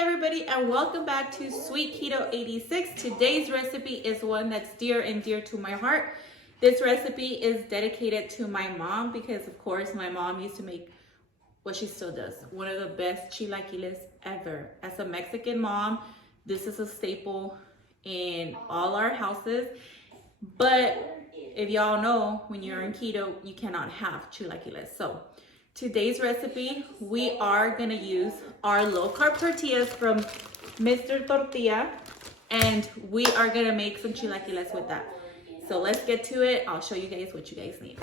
everybody, and welcome back to Sweet Keto 86. Today's recipe is one that's dear and dear to my heart. This recipe is dedicated to my mom because, of course, my mom used to make what she still does, one of the best chilaquiles ever. As a Mexican mom, this is a staple in all our houses. But if y'all know, when you're in keto, you cannot have chilaquiles. So today's recipe, we are gonna use our low-carb tortillas from Mr. Tortilla, and we are gonna make some chilaquiles with that. So let's get to it. I'll show you guys what you guys need.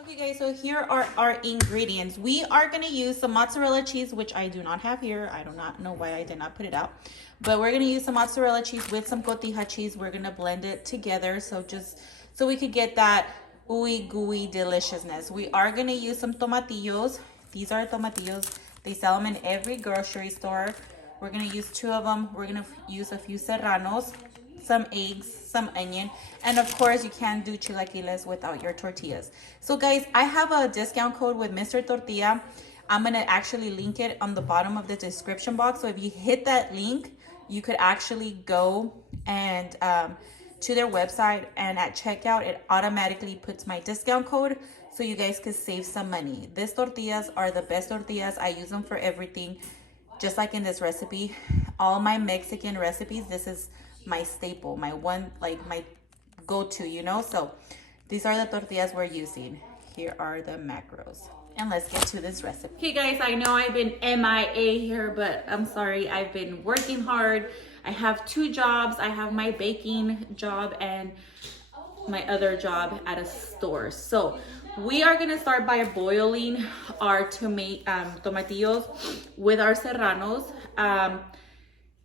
Okay guys, so here are our ingredients. We are gonna use some mozzarella cheese, which I do not have here. I do not know why I did not put it out. But we're gonna use some mozzarella cheese with some cotija cheese. We're gonna blend it together so we could get that ooey gooey deliciousness. We are gonna use some tomatillos. These are tomatillos. They sell them in every grocery store. We're gonna use 2 of them. We're gonna use a few serranos, some eggs, some onion, and of course you can't do chilaquiles without your tortillas. So guys, I have a discount code with Mr. Tortilla. I'm gonna actually link it on the bottom of the description box. So if you hit that link, you could actually go and to their website, and at checkout it automatically puts my discount code so you guys could save some money. These tortillas are the best tortillas. I use them for everything, just like in this recipe. All my Mexican recipes, this is my staple, my one, like my go-to, you know. So these are the tortillas we're using. Here are the macros, and let's get to this recipe. Okay guys, I know I've been MIA here, but I'm sorry. I've been working hard. I have 2 jobs. I have my baking job and my other job at a store. So we are gonna start by boiling our tomatillos with our serranos. I'm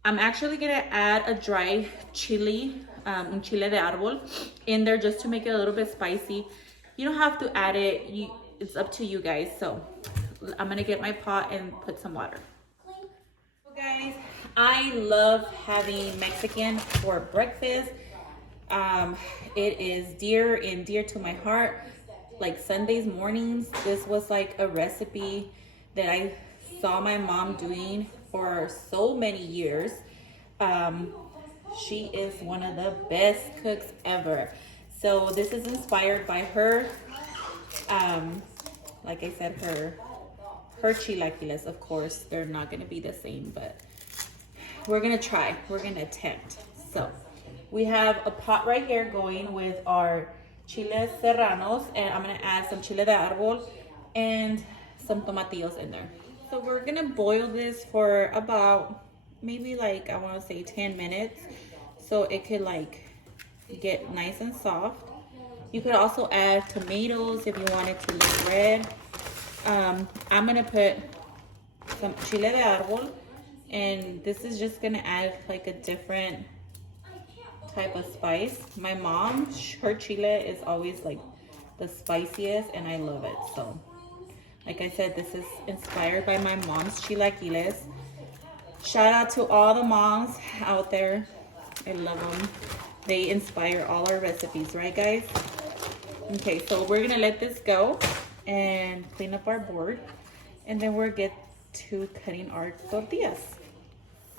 actually gonna add a dry chili, un chile de árbol in there just to make it a little bit spicy. You don't have to add it, it's up to you guys. So I'm gonna get my pot and put some water. So guys, I love having Mexican for breakfast. It is dear and dear to my heart. Like Sundays mornings, this was like a recipe that I saw my mom doing for so many years. She is one of the best cooks ever. So this is inspired by her. Like I said, her chilaquiles, of course, they're not gonna be the same, but we're gonna try, we're gonna attempt. So we have a pot right here going with our chiles serranos, and I'm gonna add some chile de árbol and some tomatillos in there. So we're gonna boil this for about maybe like, I wanna say 10 minutes, so it could like get nice and soft. You could also add tomatoes if you want it to look red. I'm gonna put some chile de árbol, and this is just gonna add like a different type of spice. My mom, her chile is always like the spiciest, and I love it. So like I said, this is inspired by my mom's chilaquiles. Shout out to all the moms out there. I love them. They inspire all our recipes, right guys? Okay, so we're gonna let this go and clean up our board, and then we'll get to cutting our tortillas.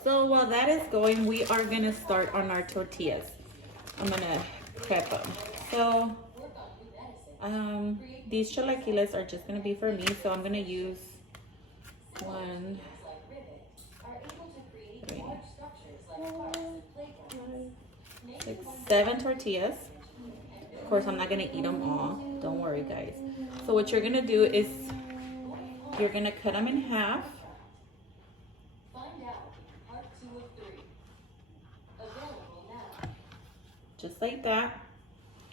So while that is going, we are gonna start on our tortillas. I'm gonna prep them. So these chilaquiles are just gonna be for me, so I'm gonna use 1, 3, 4, 5, 6, 7 tortillas. Of course, I'm not gonna eat them all, don't worry guys. So what you're gonna do is you're gonna cut them in half. Just like that.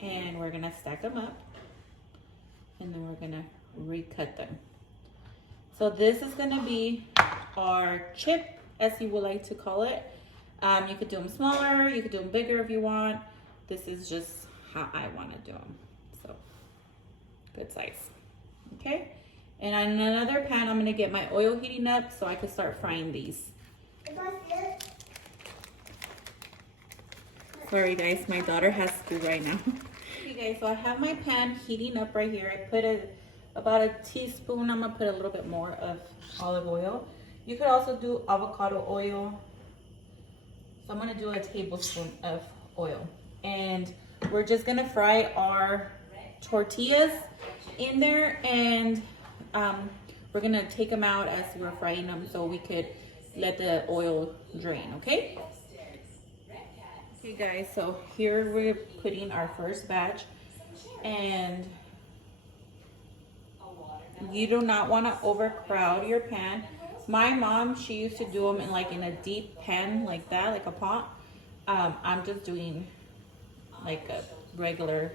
And we're gonna stack them up, and then we're gonna recut them. So this is gonna be our chip, as you would like to call it. You could do them smaller, you could do them bigger if you want. This is just how I want to do them. So good size. Okay, and on another pan, I'm gonna get my oil heating up so I can start frying these. Sorry guys, my daughter has school right now. Okay guys, so I have my pan heating up right here. I put about a teaspoon, I'm gonna put a little bit more of olive oil. You could also do avocado oil. So I'm gonna do a tablespoon of oil. And we're just gonna fry our tortillas in there, and we're gonna take them out as we're frying them so we could let the oil drain, okay? Okay guys, so here we're putting our first batch, and you do not want to overcrowd your pan. My mom, she used to do them in a deep pan like that, like a pot. I'm just doing like a regular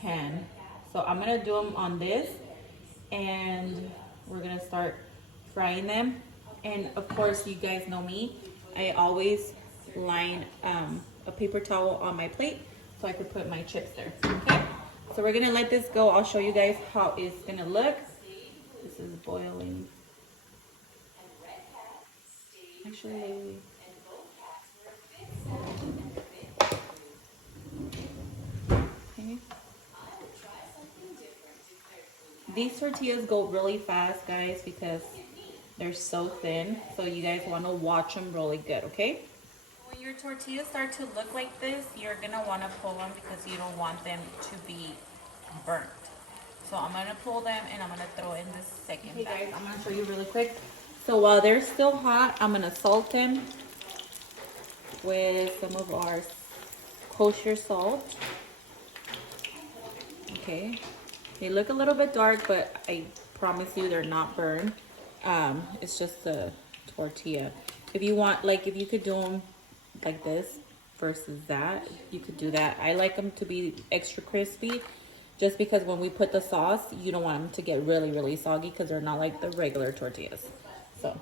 pan. So I'm gonna do them on this, and we're gonna start frying them. And of course, you guys know me, I always line a paper towel on my plate so I could put my chips there. Okay, so we're gonna let this go. I'll show you guys how it's gonna look. This is boiling. Actually, okay. These tortillas go really fast, guys, because they're so thin. So you guys want to watch them really good, okay? When your tortillas start to look like this, you're gonna want to pull them because you don't want them to be burnt. So I'm gonna pull them and I'm gonna throw in this second batch. Hey guys, I'm gonna show you really quick. So while they're still hot, I'm gonna salt them with some of our kosher salt. Okay, they look a little bit dark, but I promise you they're not burned. It's just the tortilla. If you want, like, if you could do them like this versus that, you could do that. I like them to be extra crispy, just because when we put the sauce, you don't want them to get really, really soggy because they're not like the regular tortillas. So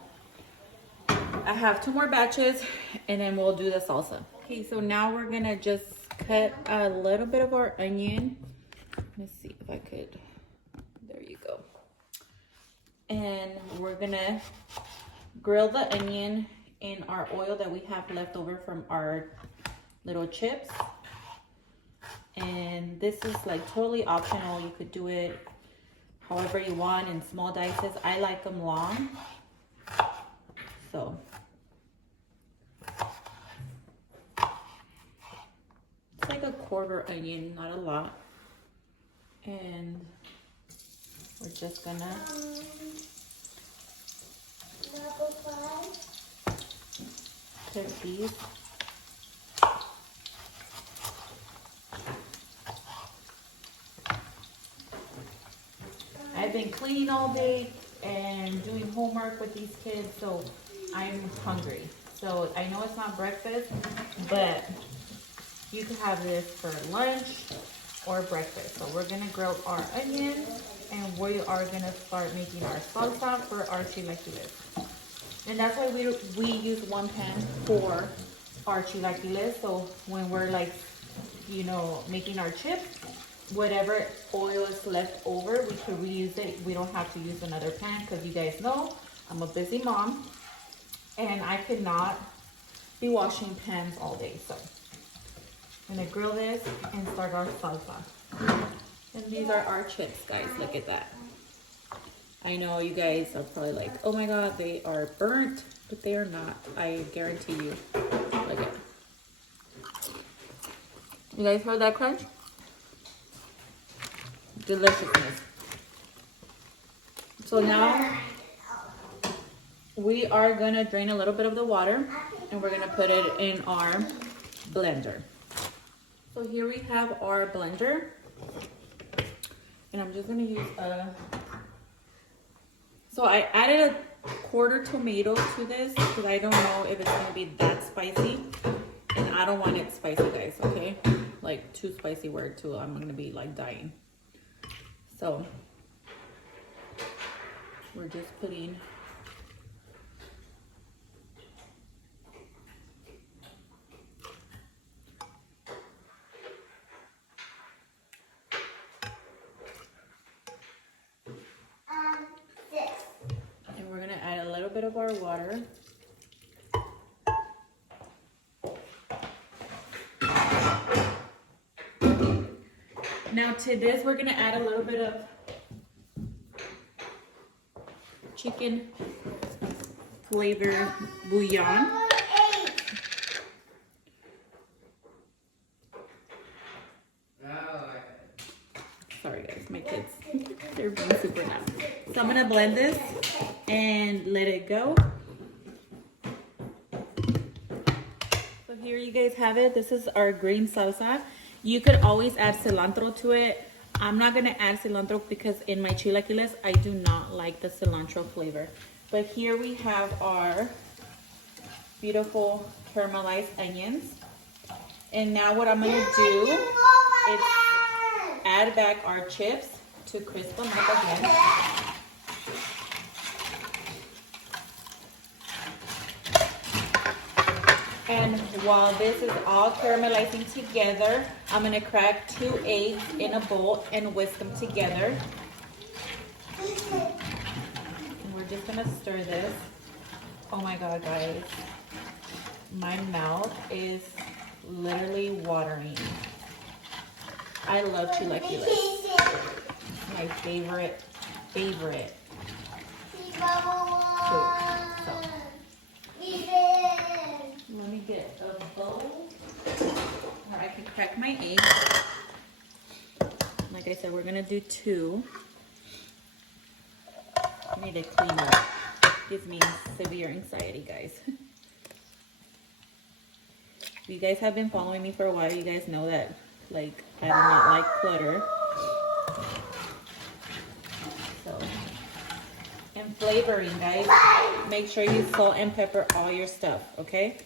I have 2 more batches and then we'll do the salsa. Okay, so now we're gonna just cut a little bit of our onion. Let's see if I could, there you go. And we're gonna grill the onion in our oil that we have left over from our little chips. And this is like totally optional. You could do it however you want in small dices. I like them long. So it's like a quarter onion, not a lot. And we're just gonna put these. I've been cleaning all day and doing homework with these kids, so I'm hungry. So I know it's not breakfast, but you can have this for lunch or breakfast. So we're gonna grill our onion, and we are gonna start making our salsa for our chilaquiles. And that's why we use one pan for our chilaquiles. So when we're like, you know, making our chips, whatever oil is left over, we could reuse it. We don't have to use another pan, because you guys know I'm a busy mom and I could not be washing pans all day. So I'm gonna grill this and start our salsa. And these are our chips, guys. Look at that. I know you guys are probably like, oh my god, they are burnt, but they are not. I guarantee you. Look at it. You guys heard that crunch? Deliciousness. So now we are gonna drain a little bit of the water and we're gonna put it in our blender. So here we have our blender, and I'm just gonna use so I added a quarter tomato to this because I don't know if it's gonna be that spicy, and I don't want it spicy, guys, okay? Like too spicy where too I'm gonna be like dying. So we're just putting and we're gonna add a little bit of our water. Now to this, we're gonna add a little bit of chicken flavor bouillon. Sorry guys, my kids, they're being super loud. So I'm gonna blend this and let it go. So here you guys have it. This is our green salsa. You could always add cilantro to it. I'm not gonna add cilantro because in my chilaquiles, I do not like the cilantro flavor. But here we have our beautiful caramelized onions. And now what I'm gonna do is add back our chips to crisp them up again. And while this is all caramelizing together, I'm gonna crack 2 eggs in a bowl and whisk them together. And we're just gonna stir this. Oh my God, guys. My mouth is literally watering. I love chilaquiles. My favorite food. So, let me get a bowl where I can crack my eggs. Like I said, we're gonna do 2. I need to clean up. Gives me severe anxiety, guys. If you guys have been following me for a while, you guys know that like I do not like clutter. So, and flavoring, guys. Make sure you salt and pepper all your stuff, okay?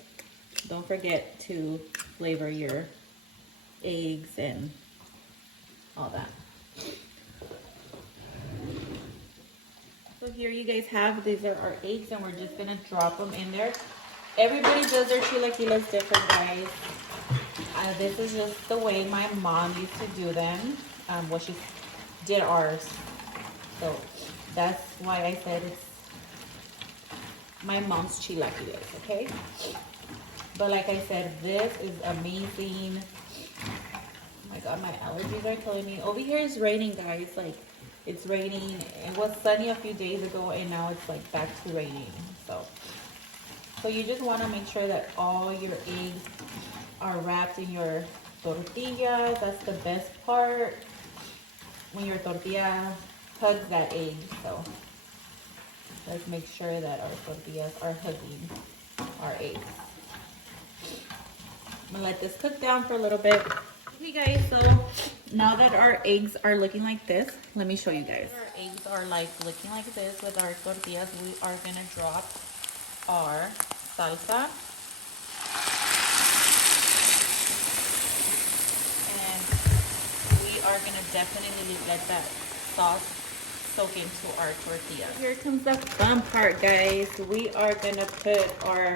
Don't forget to flavor your eggs and all that. So here you guys have, these are our eggs and we're just gonna drop them in there. Everybody does their chilaquiles different, guys. This is just the way my mom used to do them. Well, she did ours. So that's why I said it's my mom's chilaquiles, okay? But like I said, this is amazing. Oh my God, my allergies are killing me. Over here is raining, guys. Like, it's raining. It was sunny a few days ago, and now it's like back to raining. So you just want to make sure that all your eggs are wrapped in your tortillas. That's the best part, when your tortilla hugs that egg. So let's make sure that our tortillas are hugging our eggs. I'm gonna let this cook down for a little bit. Okay guys, so now that our eggs are looking like this, let me show you guys. Our eggs are like looking like this with our tortillas. We are gonna drop our salsa. And we are gonna definitely let that sauce soak into our tortilla. Here comes the fun part, guys. We are gonna put our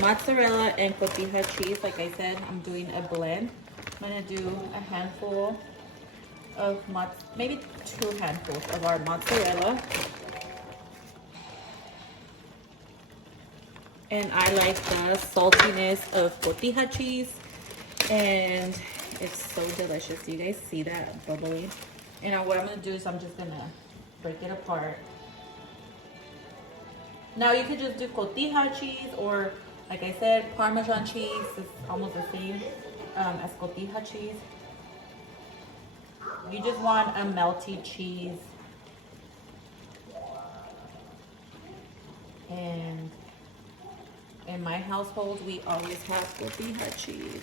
mozzarella and cotija cheese. Like I said, I'm doing a blend. I'm gonna do a handful of maybe 2 handfuls of our mozzarella. And I like the saltiness of cotija cheese, and it's so delicious. You guys see that bubbling? And now what I'm gonna do is I'm just gonna break it apart. Now you could just do cotija cheese, or like I said, Parmesan cheese is almost the same as cotija cheese. You just want a melty cheese. And in my household, we always have cotija cheese.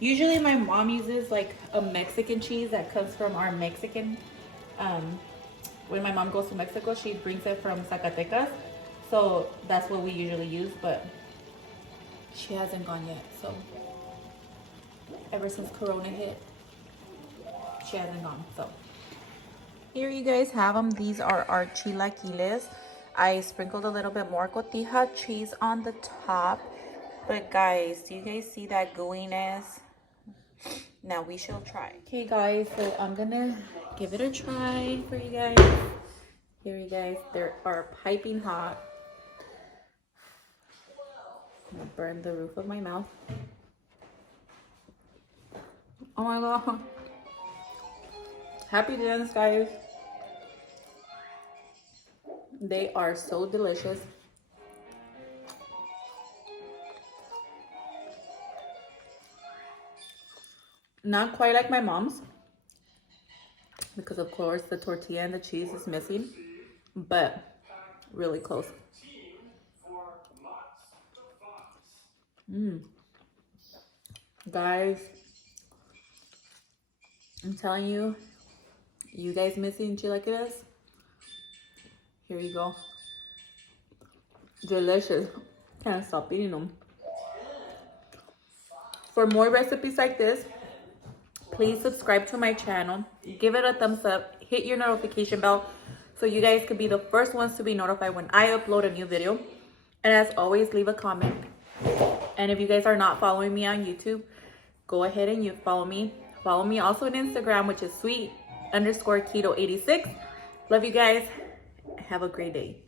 Usually my mom uses like a Mexican cheese that comes from our Mexican, when my mom goes to Mexico, she brings it from Zacatecas. So that's what we usually use, but she hasn't gone yet. So ever since Corona hit, she hasn't gone. So here you guys have them. These are our chilaquiles. I sprinkled a little bit more cotija cheese on the top. But guys, do you guys see that gooiness? Now we shall try. Okay guys, so I'm gonna give it a try for you guys. Here you guys, they are piping hot. I'm gonna burn the roof of my mouth. Oh my God. Happy dance, guys. They are so delicious. Not quite like my mom's, because of course the tortilla and the cheese is missing, but really close. Guys, I'm telling you, you guys missing chilaquiles? Here you go. Delicious. Can't stop eating them. For more recipes like this, please subscribe to my channel. Give it a thumbs up. Hit your notification bell so you guys can be the first ones to be notified when I upload a new video. And as always, leave a comment. And if you guys are not following me on YouTube, go ahead and you follow me. Follow me also on Instagram, which is sweet_keto86. Love you guys. Have a great day.